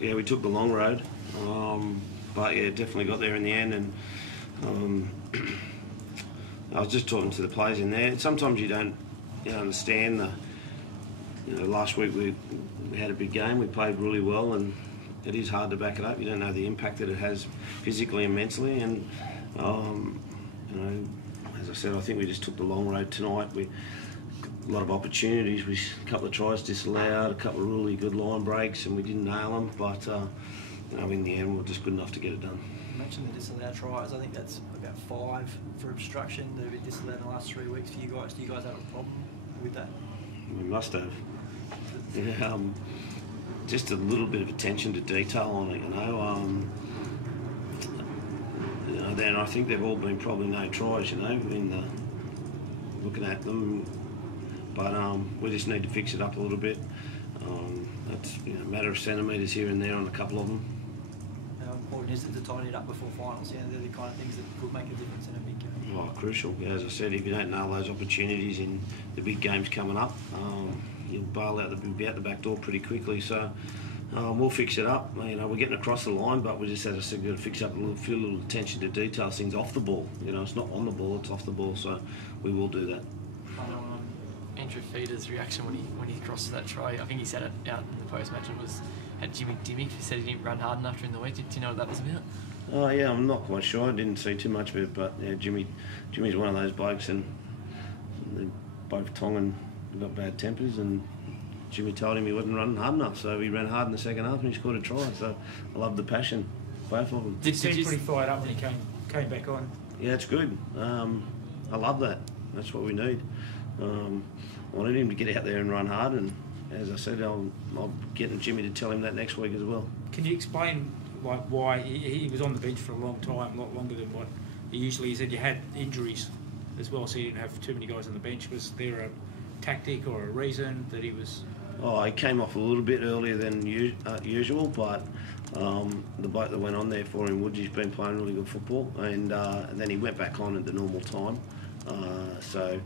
Yeah, we took the long road, but yeah, definitely got there in the end. And I was just talking to the players in there. Sometimes you don't, understand the. Last week we had a big game. We played really well, and it is hard to back it up. You don't know the impact that it has physically and mentally. And as I said, I think we just took the long road tonight. A lot of opportunities. A couple of tries disallowed, a couple of really good line breaks, and we didn't nail them. But in the end, we were just good enough to get it done. You mentioned the disallowed tries. I think that's about 5 for obstruction that have been disallowed in the last 3 weeks for you guys. Do you guys have a problem with that? We must have. Just a little bit of attention to detail on it, Then I think they've all been probably no tries, in looking at them. But we just need to fix it up a little bit. That's a matter of centimetres here and there on a couple of them. How important is it to tidy it up before finals? They're the kind of things that could make a difference in a big game. Oh, crucial. As I said, if you don't nail those opportunities in the big games coming up, you'll be out the back door pretty quickly. So we'll fix it up. We're getting across the line, but we just, as I said, got to fix up a little attention to detail, things off the ball. It's not on the ball, it's off the ball. So we will do that. Andrew Feeder's reaction when he crossed that try, I think he said it out in the post-match, it was at Jimmy Dimmick. He said he didn't run hard enough during the week. Do you know what that was about? Oh yeah, I'm not quite sure. I didn't see too much of it, but yeah, Jimmy's one of those blokes, and both Tongan got bad tempers, and Jimmy told him he wasn't running hard enough, so he ran hard in the second half and he scored a try. So I love the passion, both of them. He seemed pretty fired up when he came back on. Yeah, it's good. I love that. That's what we need. I wanted him to get out there and run hard, and as I said, I'll get Jimmy to tell him that next week as well. Can you explain why he was on the bench for a long time, a lot longer than what he usually is? He said you had injuries as well, so you didn't have too many guys on the bench. Was there a tactic or a reason that he was? Oh, he came off a little bit earlier than usual, but the bloke that went on there for him, Woodsy's been playing really good football, and then he went back on at the normal time. So,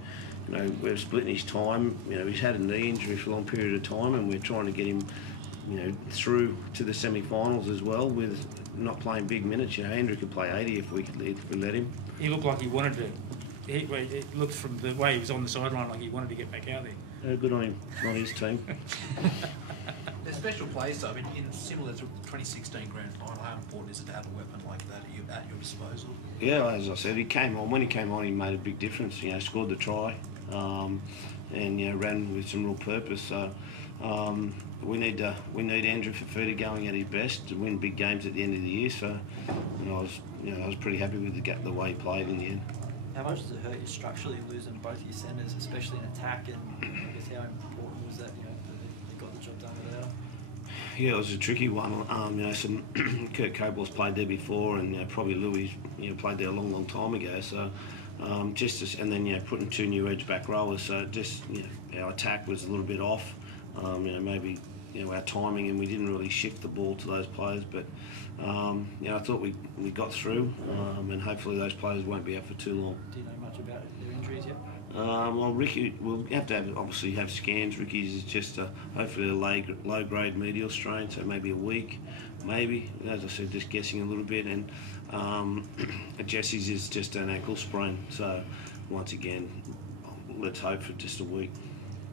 we're splitting his time. He's had a knee injury for a long period of time, and we're trying to get him, through to the semi-finals as well with not playing big minutes. Andrew could play 80 if we let him. He looked like he wanted to. It looked from the way he was on the sideline like he wanted to get back out there. Good on him, not his team. They're special plays, though. Similar to the 2016 Grand Final, how important is it to have a weapon like that at your disposal? Yeah, as I said, when he came on, he made a big difference. Scored the try, and ran with some real purpose. So we need Andrew Fifita going at his best to win big games at the end of the year. So I was pretty happy with the way he played in the end. How much does it hurt you structurally losing both your centres, especially in attack? And I guess how important was that? They got the job done without him. Yeah, it was a tricky one. Kurt Cobal's played there before, and probably Louis played there a long time ago. So and then putting 2 new edge back rowers. So our attack was a little bit off. Maybe our timing, and we didn't really shift the ball to those players. But I thought we got through, and hopefully those players won't be out for too long. Do you know much about their injuries yet? Well, Ricky, we'll have to obviously have scans. Ricky's is just hopefully a low-grade medial strain, so maybe a week, maybe. As I said, just guessing a little bit. And Jesse's is just an ankle sprain. So once again, let's hope for just a week.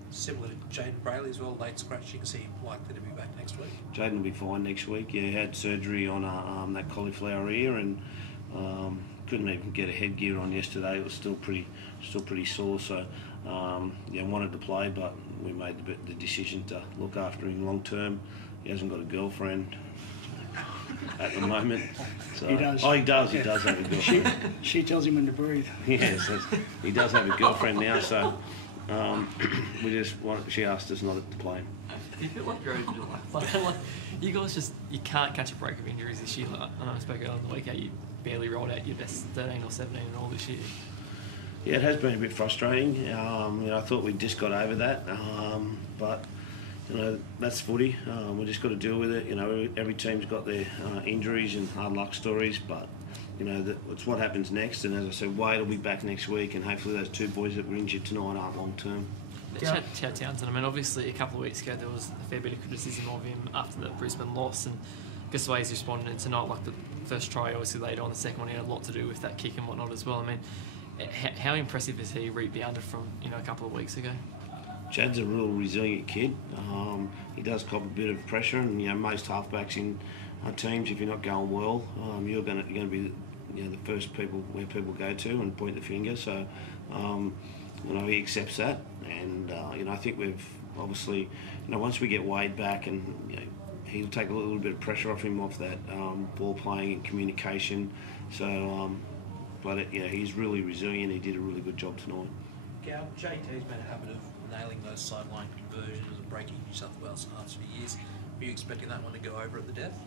Similar to Jaden Brayley as well, late scratching. Is he likely to be back next week? Jaden will be fine next week. Yeah, he had surgery on that cauliflower ear, and couldn't even get a headgear on yesterday. It was still pretty sore. So wanted to play, but we made the decision to look after him long term. He hasn't got a girlfriend at the moment. So, he does. Oh, he does. He does have a girlfriend. She tells him when to breathe. Yes, he does have a girlfriend now. So she asked us not to play him. Do you feel like you're like you guys you can't catch a break of injuries this year? I know I spoke earlier in the week how you barely rolled out your best 13 or 17 and all this year. Yeah, it has been a bit frustrating. I thought we just got over that, but that's footy. We just got to deal with it. Every team's got their injuries and hard luck stories, but it's what happens next. And as I said, Wade will be back next week, and hopefully those 2 boys that were injured tonight aren't long term. Chow Townsend, I mean, obviously a couple of weeks ago there was a fair bit of criticism of him after the Brisbane loss, and I guess the way he's responded tonight, like the first try obviously later on, the second one he had a lot to do with that kick and whatnot as well. I mean, how impressive has he rebounded from a couple of weeks ago? Chad's a real resilient kid. He does cop a bit of pressure, and most halfbacks in our teams, if you're not going well, you're going to be the first people where people go to and point the finger. So he accepts that, and I think we've obviously once we get Wade back, and he'll take a little bit of pressure off him off that ball playing and communication. So, he's really resilient. He did a really good job tonight. Gal, JT's made a habit of nailing those sideline conversions and breaking New South Wales halves for years. Were you expecting that one to go over at the death?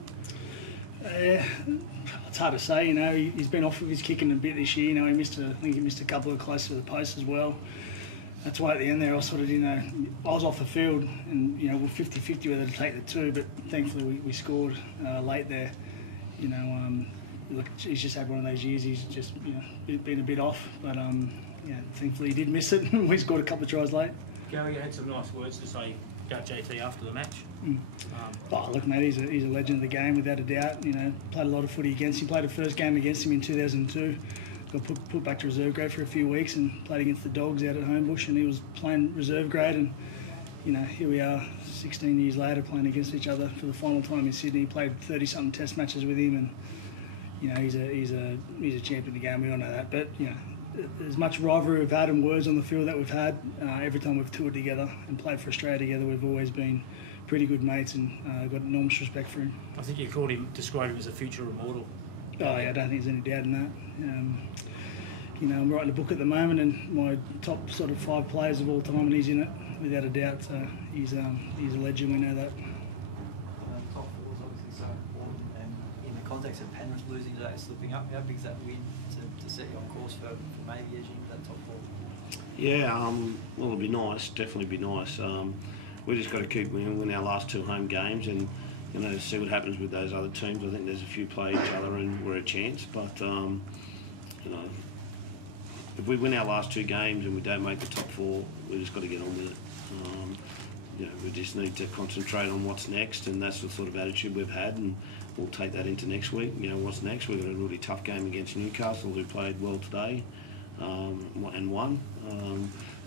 It's hard to say. He's been off of his kicking a bit this year. I think he missed a couple of close to the post as well. That's why at the end there I sort of, I was off the field, and we're 50-50 whether to take the two, but thankfully we scored late there. Look, he's just had one of those years. He's just been a bit off, but thankfully he did miss it. We scored a couple of tries late. Gary, you had some nice words to say about JT after the match. Look, mate, he's a legend of the game without a doubt. Played a lot of footy against him. Played the first game against him in 2002. Got put back to reserve grade for a few weeks and played against the Dogs out at Homebush, and he was playing reserve grade, and here we are 16 years later playing against each other for the final time in Sydney. He played 30-something test matches with him, and he's a champion of the game. We all know that, but as much rivalry we've had and words on the field that we've had, every time we've toured together and played for Australia together, we've always been pretty good mates, and got enormous respect for him. I think you described him as a future immortal. Oh yeah, I don't think there's any doubt in that. I'm writing a book at the moment, and my top sort of 5 players of all time, and he's in it without a doubt. So he's a legend. We know that. Top 4 is obviously so important, and in the context of Penrith losing today, slipping up, how big is that win to set you on course for maybe edging into that top 4? Yeah, well, it'll be nice. Definitely be nice. We just got to keep winning our last 2 home games, and see what happens with those other teams. I think there's a few play each other, and we're a chance. But if we win our last 2 games and we don't make the top 4, we just got to get on with it. We just need to concentrate on what's next, and that's the sort of attitude we've had, and we'll take that into next week. What's next? We've got a really tough game against Newcastle, who played well today and won.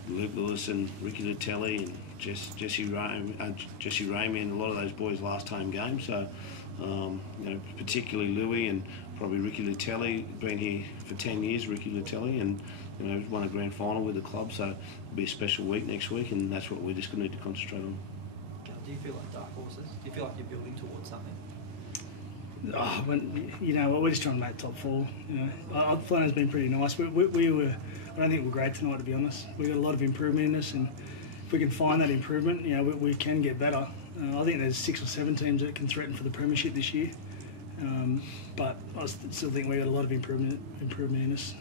Luke Lewis and Ricky Latelli and Jesse Ramey and a lot of those boys last home game. So, particularly Louis and probably Ricky Latelli, been here for 10 years, Ricky Latelli, and won a grand final with the club. So it'll be a special week next week, and that's what we're just going to need to concentrate on. Do you feel like dark horses? Do you feel like you're building towards something? We're just trying to make top 4. Our plan has been pretty nice. We were. I don't think we're great tonight, to be honest. We've got a lot of improvement in us, and if we can find that improvement, we can get better. I think there's 6 or 7 teams that can threaten for the premiership this year, but I still think we've got a lot of improvement in us.